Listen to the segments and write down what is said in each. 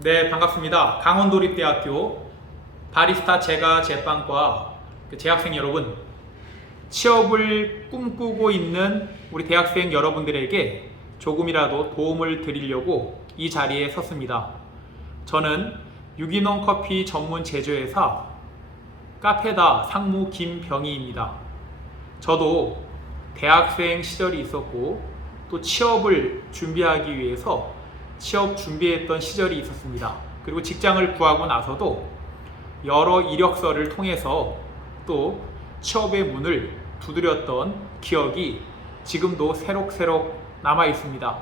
네, 반갑습니다. 강원도립대학교 바리스타 제과제빵과 재학생 여러분, 취업을 꿈꾸고 있는 우리 대학생 여러분들에게 조금이라도 도움을 드리려고 이 자리에 섰습니다. 저는 유기농 커피 전문 제조회사 카페다 상무 김병희입니다. 저도 대학생 시절이 있었고 또 취업을 준비하기 위해서 취업 준비했던 시절이 있었습니다. 그리고 직장을 구하고 나서도 여러 이력서를 통해서 또 취업의 문을 두드렸던 기억이 지금도 새록새록 남아 있습니다.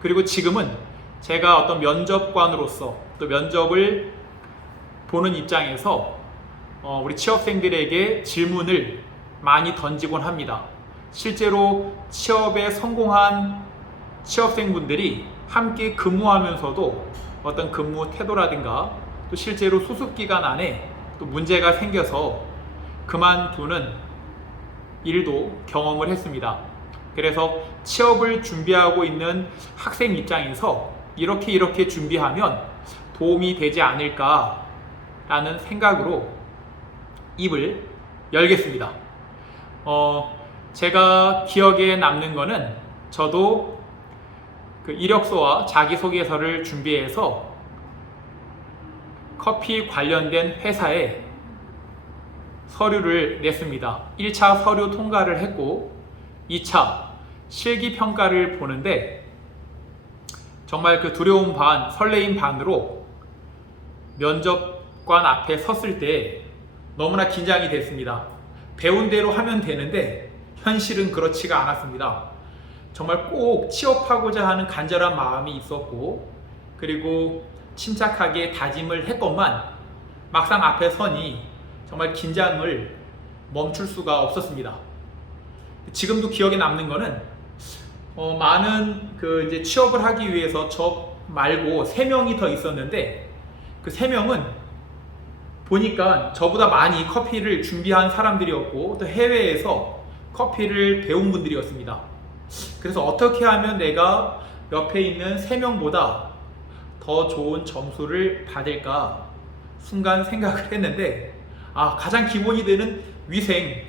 그리고 지금은 제가 어떤 면접관으로서 또 면접을 보는 입장에서 우리 취업생들에게 질문을 많이 던지곤 합니다. 실제로 취업에 성공한 취업생분들이 함께 근무하면서도 어떤 근무 태도라든가 또 실제로 수습기간 안에 또 문제가 생겨서 그만두는 일도 경험을 했습니다. 그래서 취업을 준비하고 있는 학생 입장에서 이렇게 준비하면 도움이 되지 않을까라는 생각으로 입을 열겠습니다. 제가 기억에 남는 거는 저도 그 이력서와 자기소개서를 준비해서 커피 관련된 회사에 서류를 냈습니다. 1차 서류 통과를 했고 2차 실기평가를 보는데 정말 그 두려움 반, 설레임 반으로 면접관 앞에 섰을 때 너무나 긴장이 됐습니다. 배운 대로 하면 되는데 현실은 그렇지가 않았습니다. 정말 꼭 취업하고자 하는 간절한 마음이 있었고 그리고 침착하게 다짐을 했건만 막상 앞에 서니 정말 긴장을 멈출 수가 없었습니다. 지금도 기억에 남는 거는 많은 이제 취업을 하기 위해서 저 말고 3명이 더 있었는데 그 3명은 보니까 저보다 많이 커피를 준비한 사람들이었고 또 해외에서 커피를 배운 분들이었습니다. 그래서 어떻게 하면 내가 옆에 있는 3명보다 더 좋은 점수를 받을까 순간 생각을 했는데 가장 기본이 되는 위생,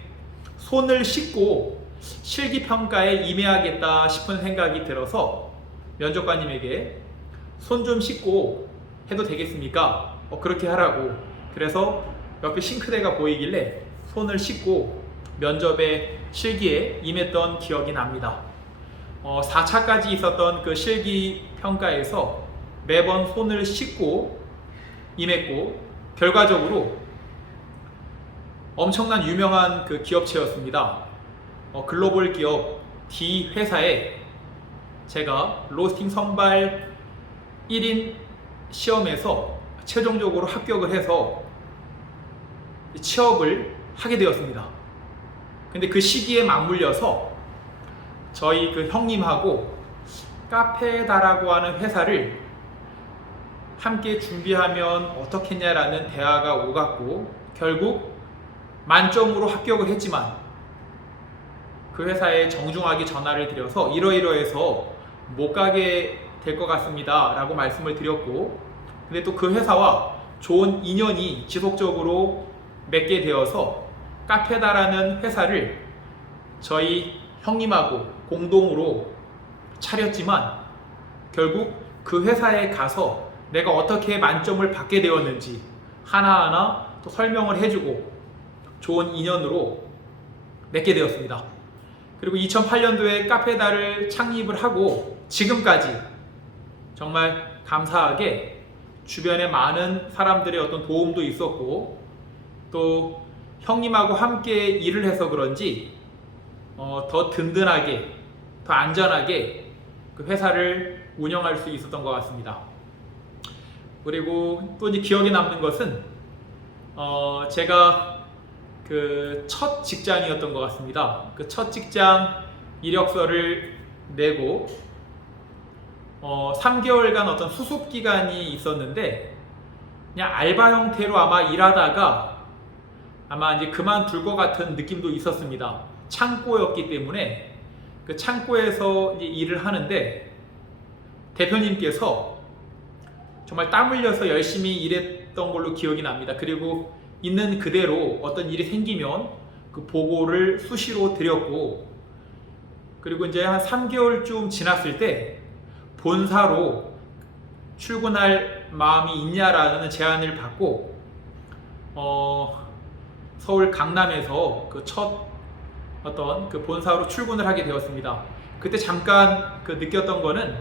손을 씻고 실기평가에 임해야겠다 싶은 생각이 들어서 면접관님에게 손 좀 씻고 해도 되겠습니까? 그렇게 하라고. 그래서 옆에 싱크대가 보이길래 손을 씻고 면접에 실기에 임했던 기억이 납니다. 4차까지 있었던 그 실기평가에서 매번 손을 씻고 임했고 결과적으로 엄청난 유명한 그 기업체였습니다. 글로벌 기업 D 회사에 제가 로스팅 선발 1인 시험에서 최종적으로 합격을 해서 취업을 하게 되었습니다. 근데 그 시기에 맞물려서 저희 그 형님하고 카페다라고 하는 회사를 함께 준비하면 어떻겠냐라는 대화가 오갔고 결국 만점으로 합격을 했지만 그 회사에 정중하게 전화를 드려서 이러이러해서 못 가게 될 것 같습니다 라고 말씀을 드렸고 근데 또 그 회사와 좋은 인연이 지속적으로 맺게 되어서 카페다라는 회사를 저희 형님하고 공동으로 차렸지만 결국 그 회사에 가서 내가 어떻게 만점을 받게 되었는지 하나하나 또 설명을 해주고 좋은 인연으로 맺게 되었습니다. 그리고 2008년도에 카페다를 창립을 하고 지금까지 정말 감사하게 주변에 많은 사람들의 어떤 도움도 있었고 또 형님하고 함께 일을 해서 그런지 더 든든하게 더 안전하게 그 회사를 운영할 수 있었던 것 같습니다. 그리고 또 이제 기억에 남는 것은 제가 그 첫 직장이었던 것 같습니다. 그 첫 직장 이력서를 내고 3개월간 어떤 수습 기간이 있었는데 그냥 알바 형태로 아마 일하다가 아마 이제 그만둘 것 같은 느낌도 있었습니다. 창고였기 때문에 그 창고에서 이제 일을 하는데 대표님께서 정말 땀 흘려서 열심히 일했던 걸로 기억이 납니다. 그리고 있는 그대로 어떤 일이 생기면 그 보고를 수시로 드렸고, 그리고 이제 한 3개월쯤 지났을 때 본사로 출근할 마음이 있냐라는 제안을 받고 서울 강남에서 그 첫 어떤 그 본사로 출근을 하게 되었습니다. 그때 잠깐 그 느꼈던 거는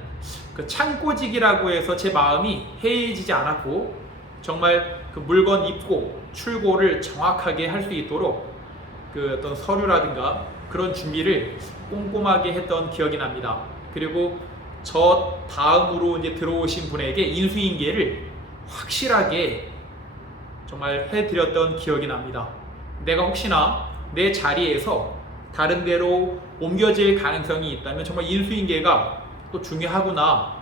그 창고직이라고 해서 제 마음이 해이해지지 않았고, 정말 그 물건 입고 출고를 정확하게 할 수 있도록 그 어떤 서류라든가 그런 준비를 꼼꼼하게 했던 기억이 납니다. 그리고 저 다음으로 이제 들어오신 분에게 인수인계를 확실하게 정말 해드렸던 기억이 납니다. 내가 혹시나 내 자리에서 다른 데로 옮겨질 가능성이 있다면 정말 인수인계가 또 중요하구나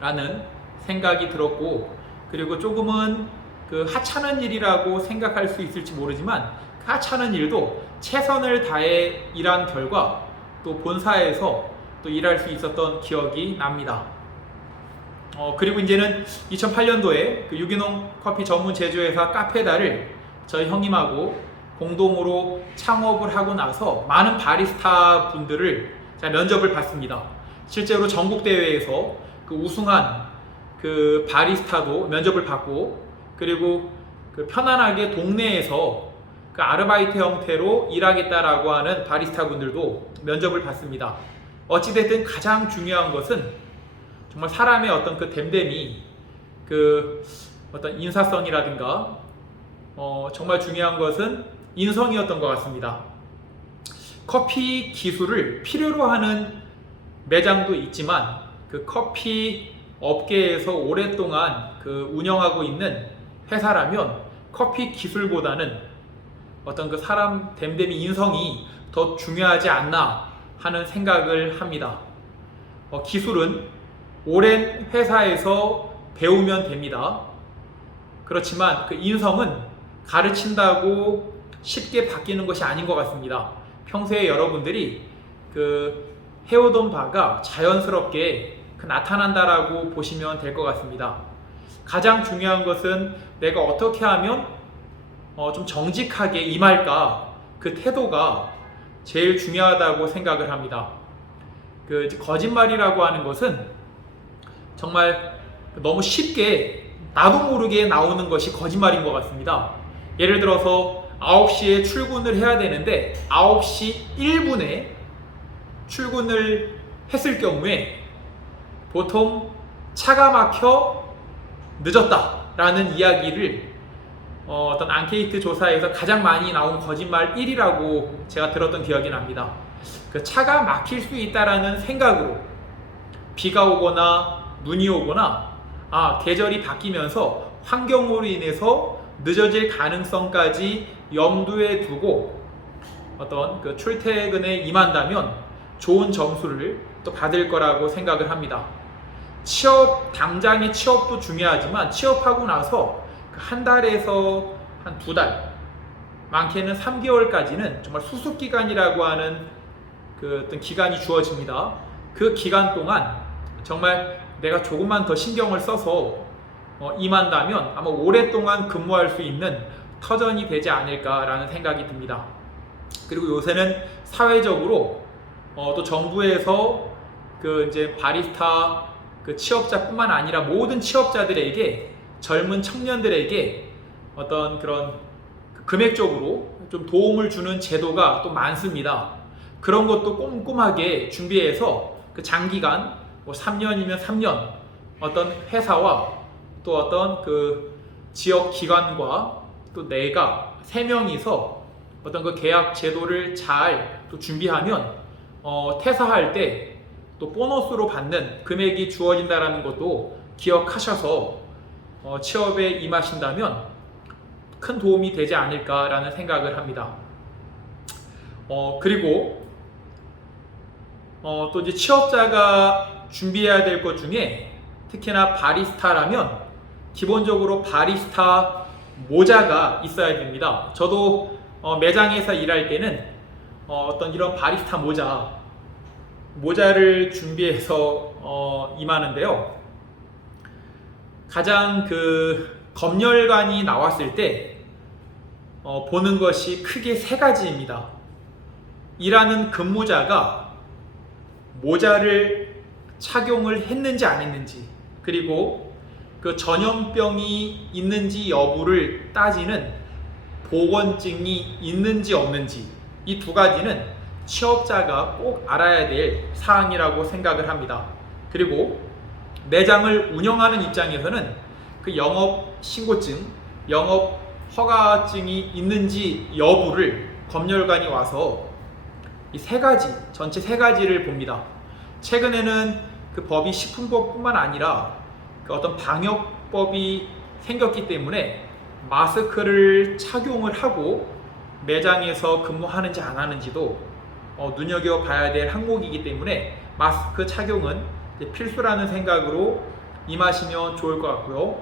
라는 생각이 들었고, 그리고 조금은 그 하찮은 일이라고 생각할 수 있을지 모르지만 그 하찮은 일도 최선을 다해 일한 결과 또 본사에서 또 일할 수 있었던 기억이 납니다. 그리고 이제는 2008년도에 그 유기농 커피 전문 제조회사 카페다를 저희 형님하고 공동으로 창업을 하고 나서 많은 바리스타 분들을 제가 면접을 봤습니다. 실제로 전국대회에서 그 우승한 그 바리스타도 면접을 받고, 그리고 그 편안하게 동네에서 그 아르바이트 형태로 일하겠다라고 하는 바리스타 분들도 면접을 받습니다. 어찌됐든 가장 중요한 것은 정말 사람의 어떤 그 됨됨이, 그 어떤 인사성이라든가 정말 중요한 것은 인성이었던 것 같습니다. 커피 기술을 필요로 하는 매장도 있지만 그 커피 업계에서 오랫동안 그 운영하고 있는 회사라면 커피 기술보다는 어떤 그 사람 됨됨이 인성이 더 중요하지 않나 하는 생각을 합니다. 기술은 오랜 회사에서 배우면 됩니다. 그렇지만 그 인성은 가르친다고 쉽게 바뀌는 것이 아닌 것 같습니다. 평소에 여러분들이 그 해오던 바가 자연스럽게 나타난다라고 보시면 될 것 같습니다. 가장 중요한 것은 내가 어떻게 하면 좀 정직하게 임할까, 그 태도가 제일 중요하다고 생각을 합니다. 그 거짓말이라고 하는 것은 정말 너무 쉽게 나도 모르게 나오는 것이 거짓말인 것 같습니다. 예를 들어서 9시에 출근을 해야 되는데 9시 1분에 출근을 했을 경우에 보통 차가 막혀 늦었다라는 이야기를 어떤 앙케이트 조사에서 가장 많이 나온 거짓말 1위라고 제가 들었던 기억이 납니다. 그 차가 막힐 수 있다라는 생각으로 비가 오거나 눈이 오거나 계절이 바뀌면서 환경으로 인해서 늦어질 가능성까지 염두에 두고 어떤 그 출퇴근에 임한다면 좋은 점수를 또 받을 거라고 생각을 합니다. 당장의 취업도 중요하지만 취업하고 나서 한 달에서 한 2달, 많게는 3개월까지는 정말 수습기간이라고 하는 그 어떤 기간이 주어집니다. 그 기간 동안 정말 내가 조금만 더 신경을 써서 임한다면 아마 오랫동안 근무할 수 있는 터전이 되지 않을까라는 생각이 듭니다. 그리고 요새는 사회적으로 또 정부에서 그 이제 바리스타 그 취업자뿐만 아니라 모든 취업자들에게, 젊은 청년들에게 어떤 그런 금액적으로 좀 도움을 주는 제도가 또 많습니다. 그런 것도 꼼꼼하게 준비해서 그 장기간 3년이면 3년 어떤 회사와 또 어떤 그 지역 기관과 또 내가 3명이서 어떤 그 계약 제도를 잘 또 준비하면 퇴사할 때 또 보너스로 받는 금액이 주어진다는 것도 기억하셔서 취업에 임하신다면 큰 도움이 되지 않을까라는 생각을 합니다. 그리고 또 이제 취업자가 준비해야 될 것 중에 특히나 바리스타라면 기본적으로 바리스타 모자가 있어야 됩니다. 저도 매장에서 일할 때는 어떤 이런 바리스타 모자를 준비해서 임하는데요. 가장 검열관이 나왔을 때 보는 것이 크게 세 가지입니다. 일하는 근무자가 모자를 착용을 했는지 안 했는지, 그리고 그 전염병이 있는지 여부를 따지는 보건증이 있는지 없는지, 이 두 가지는 취업자가 꼭 알아야 될 사항이라고 생각을 합니다. 그리고 매장을 운영하는 입장에서는 그 영업 신고증, 영업 허가증이 있는지 여부를 검열관이 와서 이 세 가지, 전체 세 가지를 봅니다. 최근에는 그 법이 식품법뿐만 아니라 그 어떤 방역법이 생겼기 때문에 마스크를 착용을 하고 매장에서 근무하는지 안 하는지도 눈여겨봐야 될 항목이기 때문에 마스크 착용은 필수라는 생각으로 임하시면 좋을 것 같고요.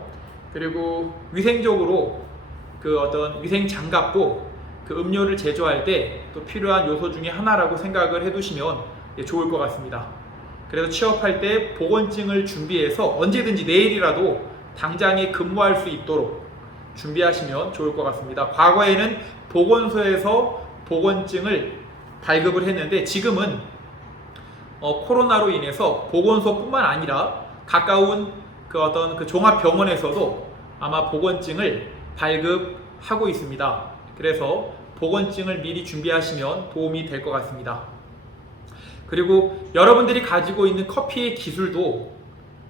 그리고 위생적으로 그 어떤 위생 장갑도 그 음료를 제조할 때 또 필요한 요소 중에 하나라고 생각을 해두시면 좋을 것 같습니다. 그래서 취업할 때 보건증을 준비해서 언제든지 내일이라도 당장에 근무할 수 있도록 준비하시면 좋을 것 같습니다. 과거에는 보건소에서 보건증을 발급을 했는데 지금은 코로나로 인해서 보건소뿐만 아니라 가까운 그 어떤 그 종합병원에서도 아마 보건증을 발급하고 있습니다. 그래서 보건증을 미리 준비하시면 도움이 될 것 같습니다. 그리고 여러분들이 가지고 있는 커피의 기술도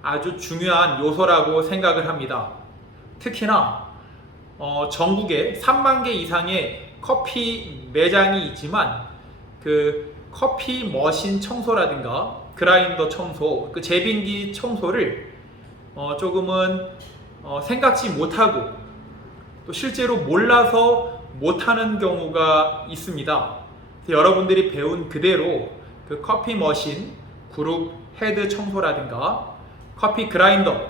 아주 중요한 요소라고 생각을 합니다. 특히나 전국에 3만 개 이상의 커피 매장이 있지만 그 커피 머신 청소라든가 그라인더 청소, 그 제빙기 청소를 조금은 생각지 못하고 또 실제로 몰라서 못하는 경우가 있습니다. 여러분들이 배운 그대로 그 커피 머신 그룹 헤드 청소라든가 커피 그라인더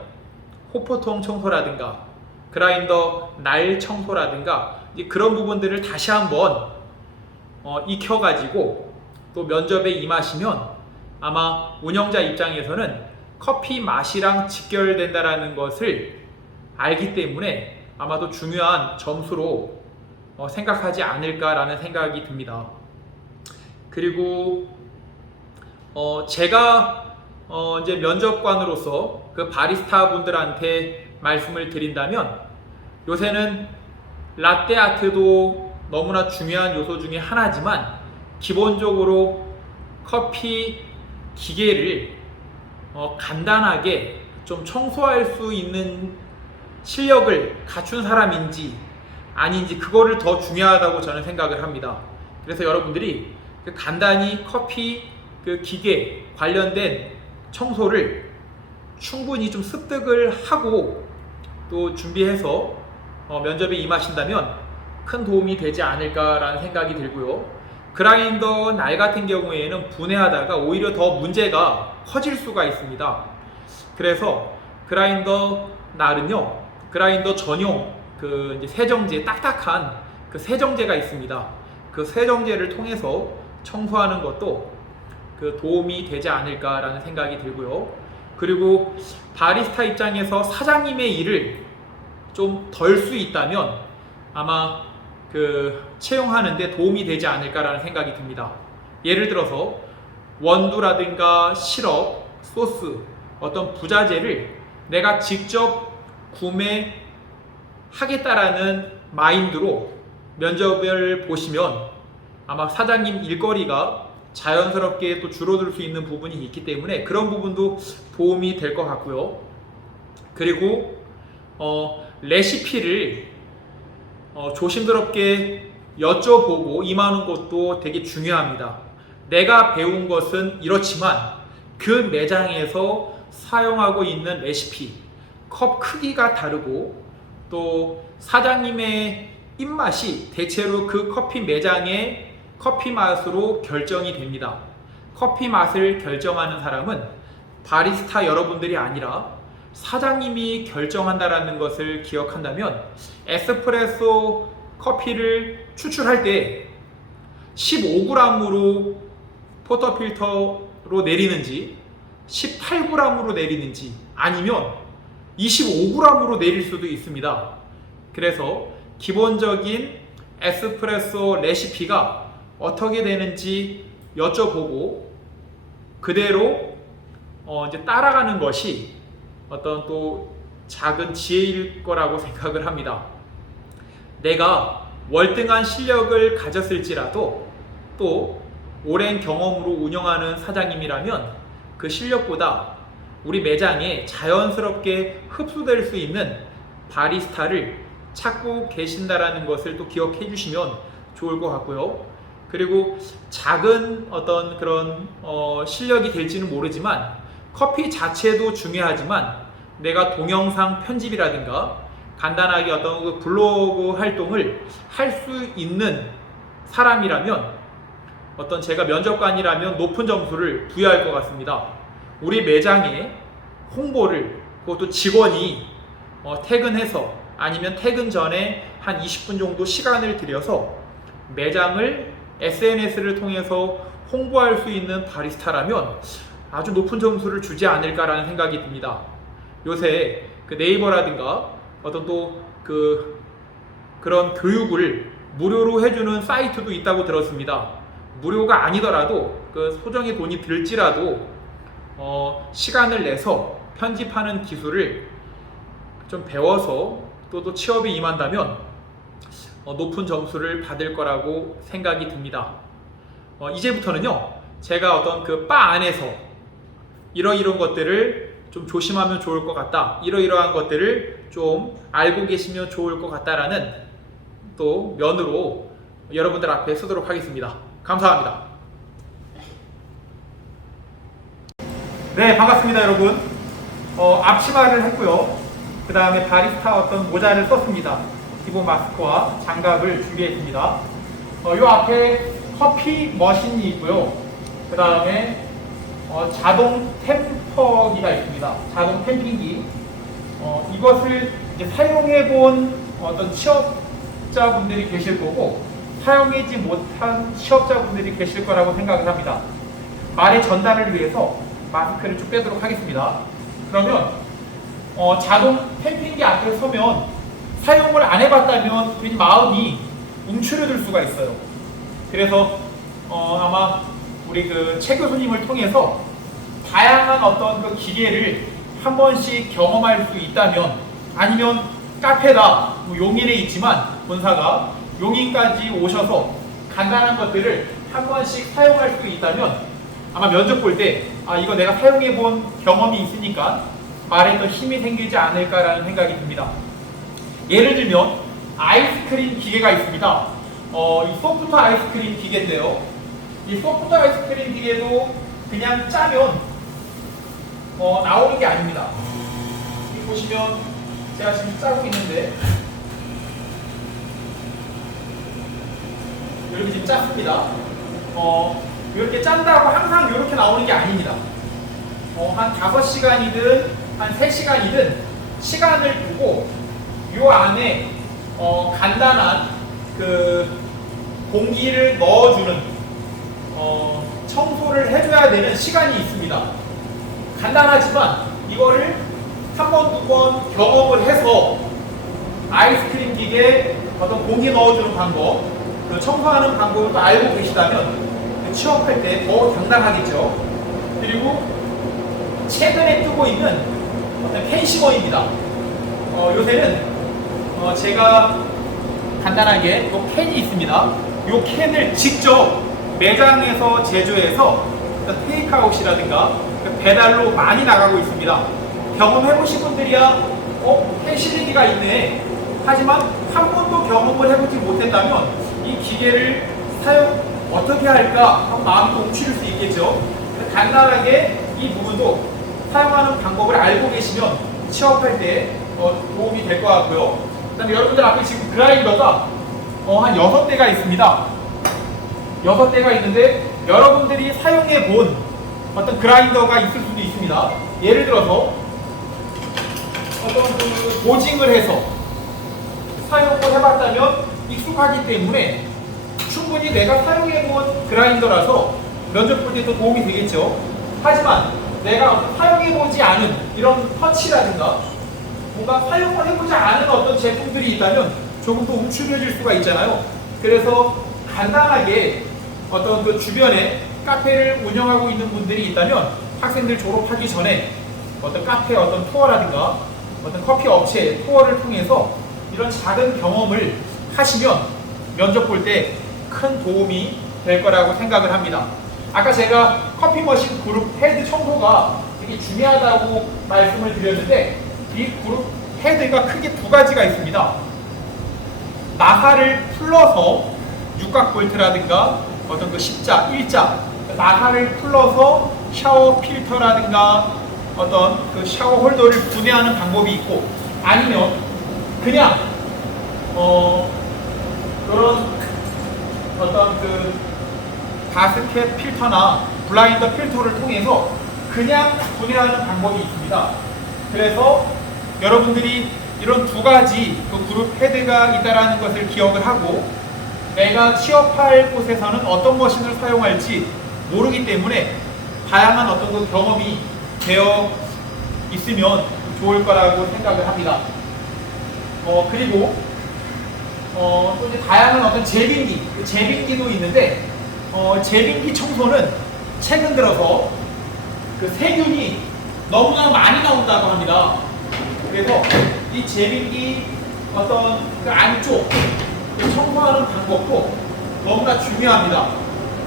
호포통 청소라든가 그라인더 날 청소라든가 그런 부분들을 다시 한번 익혀가지고 또 면접에 임하시면 아마 운영자 입장에서는 커피 맛이랑 직결된다라는 것을 알기 때문에 아마도 중요한 점수로 생각하지 않을까라는 생각이 듭니다. 그리고 제가 이제 면접관으로서 그 바리스타 분들한테 말씀을 드린다면 요새는 라떼 아트도 너무나 중요한 요소 중에 하나지만 기본적으로 커피 기계를 간단하게 좀 청소할 수 있는 실력을 갖춘 사람인지 아닌지 그거를 더 중요하다고 저는 생각을 합니다. 그래서 여러분들이 간단히 커피 그 기계 관련된 청소를 충분히 좀 습득을 하고 또 준비해서 면접에 임하신다면 큰 도움이 되지 않을까라는 생각이 들고요. 그라인더 날 같은 경우에는 분해하다가 오히려 더 문제가 커질 수가 있습니다. 그래서 그라인더 날은요, 그라인더 전용 그 이제 세정제, 딱딱한 그 세정제가 있습니다. 그 세정제를 통해서 청소하는 것도 그 도움이 되지 않을까라는 생각이 들고요. 그리고 바리스타 입장에서 사장님의 일을 좀 덜 수 있다면 아마 그 채용하는데 도움이 되지 않을까라는 생각이 듭니다. 예를 들어서 원두라든가 시럽, 소스, 어떤 부자재를 내가 직접 구매하겠다라는 마인드로 면접을 보시면 아마 사장님 일거리가 자연스럽게 또 줄어들 수 있는 부분이 있기 때문에 그런 부분도 도움이 될 것 같고요. 그리고 레시피를 조심스럽게 여쭤보고 임하는 것도 되게 중요합니다. 내가 배운 것은 이렇지만 그 매장에서 사용하고 있는 레시피, 컵 크기가 다르고 또 사장님의 입맛이 대체로 그 커피 매장의 커피 맛으로 결정이 됩니다. 커피 맛을 결정하는 사람은 바리스타 여러분들이 아니라 사장님이 결정한다라는 것을 기억한다면 에스프레소 커피를 추출할 때 15g으로 포터필터로 내리는지 18g으로 내리는지 아니면 25g으로 내릴 수도 있습니다. 그래서 기본적인 에스프레소 레시피가 어떻게 되는지 여쭤보고 그대로 이제 따라가는 것이 어떤 또 작은 지혜일 거라고 생각을 합니다. 내가 월등한 실력을 가졌을지라도 또 오랜 경험으로 운영하는 사장님이라면 그 실력보다 우리 매장에 자연스럽게 흡수될 수 있는 바리스타를 찾고 계신다라는 것을 또 기억해 주시면 좋을 것 같고요. 그리고 작은 어떤 그런 실력이 될지는 모르지만 커피 자체도 중요하지만 내가 동영상 편집이라든가 간단하게 어떤 그 블로그 활동을 할 수 있는 사람이라면 어떤 제가 면접관이라면 높은 점수를 부여할 것 같습니다. 우리 매장에 홍보를 그것도 직원이 퇴근해서 아니면 퇴근 전에 한 20분 정도 시간을 들여서 매장을 SNS를 통해서 홍보할 수 있는 바리스타라면 아주 높은 점수를 주지 않을까라는 생각이 듭니다. 요새 그 네이버라든가 어떤 또 그런 교육을 무료로 해주는 사이트도 있다고 들었습니다. 무료가 아니더라도 그 소정의 돈이 들지라도 시간을 내서 편집하는 기술을 좀 배워서 또 취업에 임한다면 높은 점수를 받을 거라고 생각이 듭니다. 이제부터는요, 제가 어떤 그 바 안에서 이런 것들을 좀 조심하면 좋을 것 같다, 이러한 것들을 좀 알고 계시면 좋을 것 같다라는 또 면으로 여러분들 앞에 서도록 하겠습니다. 감사합니다. 네, 반갑습니다, 여러분. 앞치마를 했고요. 그 다음에 바리스타 어떤 모자를 썼습니다. 기본 마스크와 장갑을 준비했습니다. 요 앞에 커피 머신이 있고요. 그 다음에 자동 템퍼기가 있습니다. 자동 템핑기. 이것을 이제 사용해본 어떤 취업자분들이 계실 거고 사용하지 못한 취업자분들이 계실 거라고 생각을 합니다. 말의 전달을 위해서 마스크를 쭉 빼도록 하겠습니다. 그러면 자동 템핑기 앞에 서면 사용을 안 해봤다면 괜히 마음이 움츠러들 수가 있어요. 그래서 아마 우리 그 최 교수님을 통해서 다양한 어떤 그 기계를 한 번씩 경험할 수 있다면, 아니면 카페다 용인에 있지만 본사가 용인까지 오셔서 간단한 것들을 한 번씩 사용할 수 있다면 아마 면접 볼 때 이거 내가 사용해 본 경험이 있으니까 말에 더 힘이 생기지 않을까라는 생각이 듭니다. 예를 들면 아이스크림 기계가 있습니다. 이 소프트 아이스크림 기계인데요. 이 소프트 아이스크림 기계도 그냥 짜면 나오는 게 아닙니다. 여기 보시면 제가 지금 짜고 있는데 이렇게 지금 짰습니다. 이렇게 짠다고 항상 이렇게 나오는 게 아닙니다. 한 5시간이든 한 3시간이든 시간을 두고 요 안에 간단한 그 공기를 넣어주는 청소를 해줘야 되는 시간이 있습니다. 간단하지만 이거를 한 번, 두 번 경험을 해서 아이스크림 기계에 어떤 공기 넣어주는 방법, 그 청소하는 방법을 또 알고 계시다면 취업할 때 더 당당하겠죠. 그리고 최근에 뜨고 있는 어떤 펜시머입니다. 요새는 제가 간단하게 이 캔이 있습니다. 이 캔을 직접 매장에서 제조해서 테이크아웃이라든가 배달로 많이 나가고 있습니다. 경험해보신 분들이야 캔 실리기가 있네. 하지만 한 번도 경험을 해보지 못했다면 이 기계를 사용 어떻게 할까 하고 마음도 움츠릴 수 있겠죠. 간단하게 이 부분도 사용하는 방법을 알고 계시면 취업할 때 도움이 될 것 같고요. 그 다음에 여러분들 앞에 지금 그라인더가 한 6대가 있습니다. 6대가 있는데 여러분들이 사용해 본 어떤 그라인더가 있을 수도 있습니다. 예를 들어서 어떤 그 보징을 해서 사용을 해봤다면 익숙하기 때문에 충분히 내가 사용해 본 그라인더라서 면접 볼 때도 도움이 되겠죠. 하지만 내가 사용해 보지 않은 이런 터치라든가 뭔가 사용을 해보지 않은 어떤 제품들이 있다면 조금 더 움츠려질 수가 있잖아요. 그래서 간단하게 어떤 그 주변에 카페를 운영하고 있는 분들이 있다면 학생들 졸업하기 전에 어떤 카페 어떤 투어라든가 어떤 커피 업체 투어를 통해서 이런 작은 경험을 하시면 면접 볼 때 큰 도움이 될 거라고 생각을 합니다. 아까 제가 커피 머신 그룹 헤드 청소가 되게 중요하다고 말씀을 드렸는데 이 그룹 헤드가 크게 두 가지가 있습니다. 나사를 풀러서 육각 볼트라든가 어떤 그 십자, 일자 나사를 풀러서 샤워 필터라든가 어떤 그 샤워 홀더를 분해하는 방법이 있고 아니면 그냥 그런 어떤 그 가스켓 필터나 블라인더 필터를 통해서 그냥 분해하는 방법이 있습니다. 그래서 여러분들이 이런 두 가지 그 그룹 헤드가 있다라는 것을 기억을 하고 내가 취업할 곳에서는 어떤 머신을 사용할지 모르기 때문에 다양한 어떤 그 경험이 되어 있으면 좋을 거라고 생각을 합니다. 그리고 또 이제 다양한 어떤 제빙기도 있는데 제빙기 청소는 최근 들어서 그 세균이 너무나 많이 나온다고 합니다. 그래서 이 제빙기 어떤 그 안쪽 청소하는 방법도 너무나 중요합니다.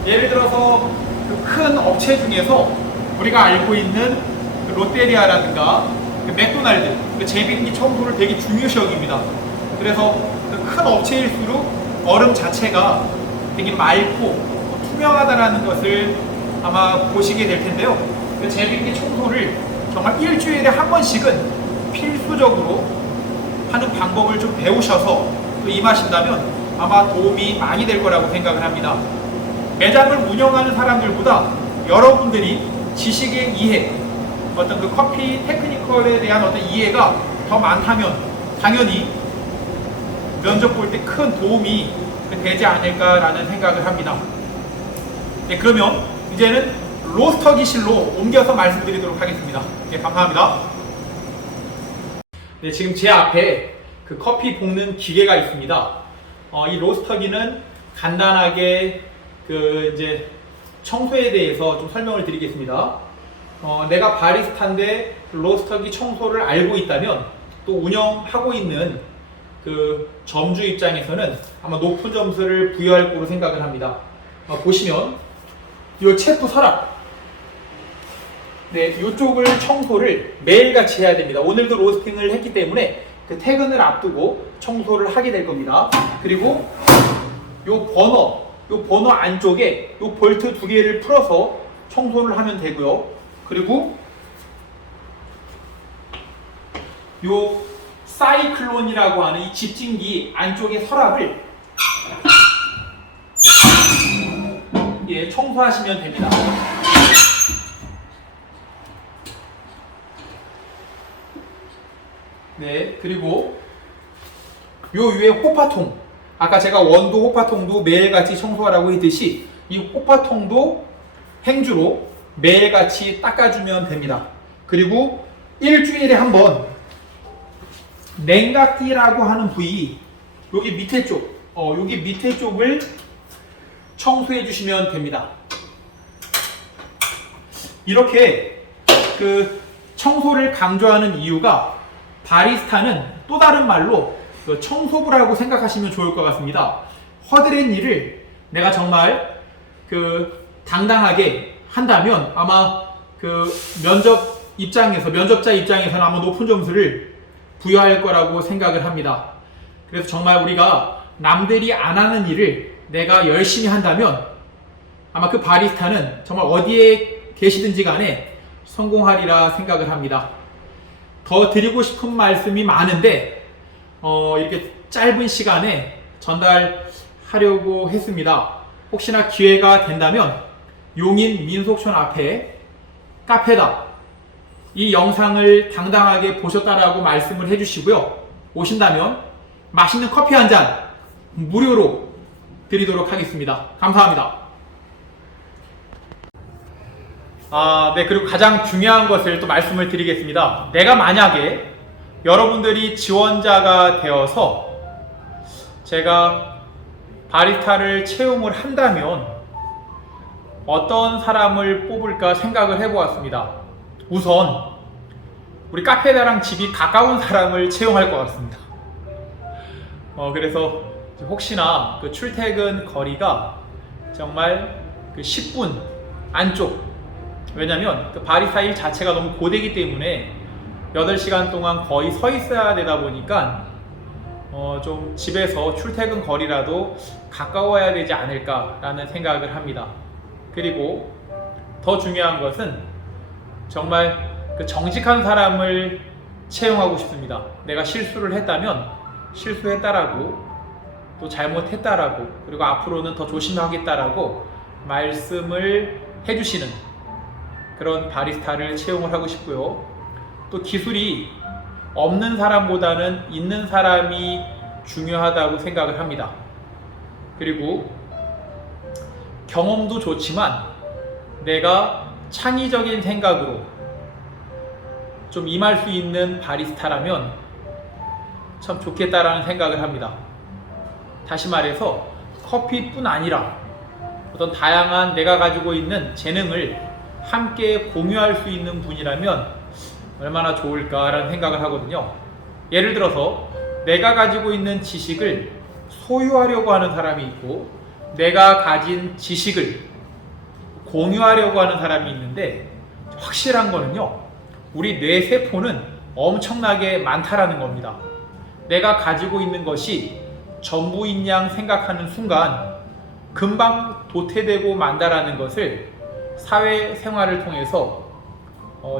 예를 들어서 그 큰 업체 중에서 우리가 알고 있는 그 롯데리아라든가 그 맥도날드 그 제빙기 청소를 되게 중요시 여깁니다. 그래서 그 큰 업체일수록 얼음 자체가 되게 맑고 투명하다라는 것을 아마 보시게 될 텐데요. 그 제빙기 청소를 정말 일주일에 한 번씩은 필수적으로 하는 방법을 좀 배우셔서 또 임하신다면 아마 도움이 많이 될 거라고 생각을 합니다. 매장을 운영하는 사람들보다 여러분들이 지식의 이해, 어떤 그 커피 테크니컬에 대한 어떤 이해가 더 많다면 당연히 면접 볼 때 큰 도움이 되지 않을까라는 생각을 합니다. 네, 그러면 이제는 로스터 기실로 옮겨서 말씀드리도록 하겠습니다. 네, 감사합니다. 네, 지금 제 앞에 그 커피 볶는 기계가 있습니다. 이 로스터기는 간단하게 그 이제 청소에 대해서 좀 설명을 드리겠습니다. 내가 바리스타인데 로스터기 청소를 알고 있다면 또 운영하고 있는 그 점주 입장에서는 아마 높은 점수를 부여할 거로 생각을 합니다. 보시면 이 체프 서랍, 네, 이쪽을 청소를 매일같이 해야 됩니다. 오늘도 로스팅을 했기 때문에 그 퇴근을 앞두고 청소를 하게 될 겁니다. 그리고 요 버너 안쪽에 요 볼트 두 개를 풀어서 청소를 하면 되고요. 그리고 요 사이클론이라고 하는 이 집진기 안쪽의 서랍을 청소하시면 됩니다. 네, 그리고 요 위에 호파통, 아까 제가 원도 호파통도 매일같이 청소하라고 했듯이 이 호파통도 행주로 매일같이 닦아주면 됩니다. 그리고 일주일에 한 번 냉각기라고 하는 부위, 여기 밑에 쪽, 여기 밑에 쪽을 청소해 주시면 됩니다. 이렇게 그 청소를 강조하는 이유가 바리스타는 또 다른 말로 그 청소부라고 생각하시면 좋을 것 같습니다. 허드렛 일을 내가 정말 그 당당하게 한다면 아마 그 면접자 입장에서는 아마 높은 점수를 부여할 거라고 생각을 합니다. 그래서 정말 우리가 남들이 안 하는 일을 내가 열심히 한다면 아마 그 바리스타는 정말 어디에 계시든지 간에 성공하리라 생각을 합니다. 더 드리고 싶은 말씀이 많은데 이렇게 짧은 시간에 전달하려고 했습니다. 혹시나 기회가 된다면 용인 민속촌 앞에 카페다, 이 영상을 당당하게 보셨다라고 말씀을 해주시고요. 오신다면 맛있는 커피 한 잔 무료로 드리도록 하겠습니다. 감사합니다. 네, 그리고 가장 중요한 것을 또 말씀을 드리겠습니다. 내가 만약에 여러분들이 지원자가 되어서 제가 바리스타를 채용을 한다면 어떤 사람을 뽑을까 생각을 해보았습니다. 우선 우리 카페다랑 집이 가까운 사람을 채용할 것 같습니다. 그래서 혹시나 그 출퇴근 거리가 정말 그 10분 안쪽, 왜냐면 그 바리스타 일 자체가 너무 고되기 때문에 8시간 동안 거의 서 있어야 되다 보니까 좀 집에서 출퇴근 거리라도 가까워야 되지 않을까라는 생각을 합니다. 그리고 더 중요한 것은 정말 그 정직한 사람을 채용하고 싶습니다. 내가 실수를 했다면 실수했다라고, 또 잘못했다라고, 그리고 앞으로는 더 조심하겠다라고 말씀을 해주시는 그런 바리스타를 채용을 하고 싶고요. 또 기술이 없는 사람보다는 있는 사람이 중요하다고 생각을 합니다. 그리고 경험도 좋지만 내가 창의적인 생각으로 좀 임할 수 있는 바리스타라면 참 좋겠다라는 생각을 합니다. 다시 말해서 커피뿐 아니라 어떤 다양한 내가 가지고 있는 재능을 함께 공유할 수 있는 분이라면 얼마나 좋을까라는 생각을 하거든요. 예를 들어서 내가 가지고 있는 지식을 소유하려고 하는 사람이 있고, 내가 가진 지식을 공유하려고 하는 사람이 있는데, 확실한 거는요, 우리 뇌 세포는 엄청나게 많다라는 겁니다. 내가 가지고 있는 것이 전부인 양 생각하는 순간 금방 도태되고 만다라는 것을 사회생활을 통해서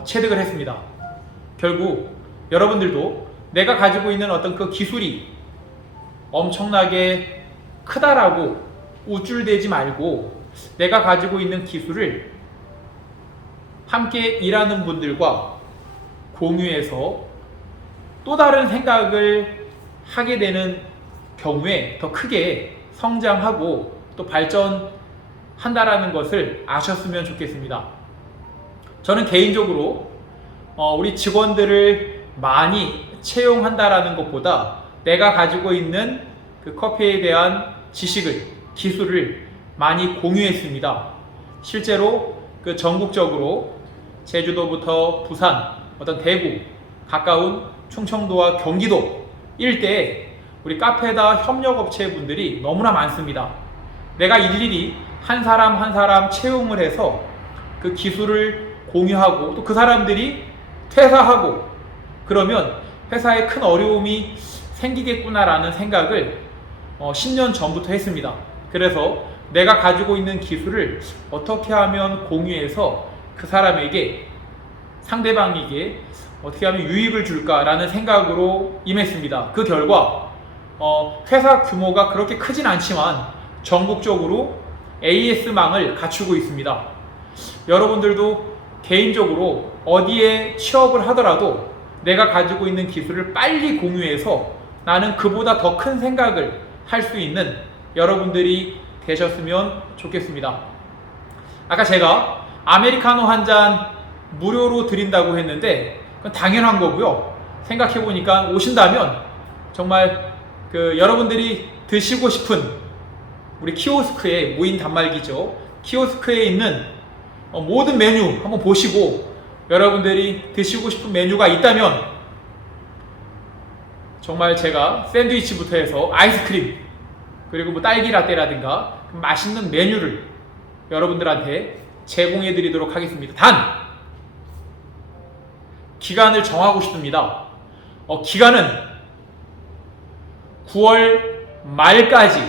체득을 했습니다. 결국 여러분들도 내가 가지고 있는 어떤 그 기술이 엄청나게 크다라고 우쭐대지 말고, 내가 가지고 있는 기술을 함께 일하는 분들과 공유해서 또 다른 생각을 하게 되는 경우에 더 크게 성장하고 또 발전한다라는 것을 아셨으면 좋겠습니다. 저는 개인적으로 우리 직원들을 많이 채용한다라는 것보다 내가 가지고 있는 그 커피에 대한 지식을, 기술을 많이 공유했습니다. 실제로 그 전국적으로 제주도부터 부산, 어떤 대구, 가까운 충청도와 경기도 일대에 우리 카페다 협력업체 분들이 너무나 많습니다. 내가 일일이 한 사람 한 사람 채용을 해서 그 기술을 공유하고, 또 그 사람들이 퇴사하고 그러면 회사에 큰 어려움이 생기겠구나라는 생각을 10년 전부터 했습니다. 그래서 내가 가지고 있는 기술을 어떻게 하면 공유해서 그 사람에게, 상대방에게 어떻게 하면 유익을 줄까라는 생각으로 임했습니다. 그 결과 회사 규모가 그렇게 크진 않지만 전국적으로 AS망을 갖추고 있습니다. 여러분들도 개인적으로 어디에 취업을 하더라도 내가 가지고 있는 기술을 빨리 공유해서 나는 그보다 더 큰 생각을 할 수 있는 여러분들이 되셨으면 좋겠습니다. 아까 제가 아메리카노 한 잔 무료로 드린다고 했는데 그건 당연한 거고요. 생각해보니까 오신다면 정말 그 여러분들이 드시고 싶은 우리 키오스크에, 무인 단말기죠, 키오스크에 있는 모든 메뉴 한번 보시고 여러분들이 드시고 싶은 메뉴가 있다면 정말 제가 샌드위치부터 해서 아이스크림, 그리고 뭐 딸기 라떼라든가 맛있는 메뉴를 여러분들한테 제공해 드리도록 하겠습니다. 단 기간을 정하고 싶습니다. 기간은 9월 말까지,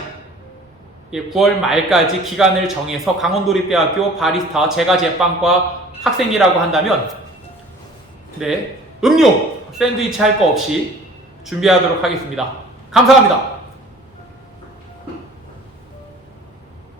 9월 말까지 기간을 정해서 강원도립대학교 바리스타 제과제빵과 학생이라고 한다면 음료, 샌드위치 할 거 없이 준비하도록 하겠습니다. 감사합니다.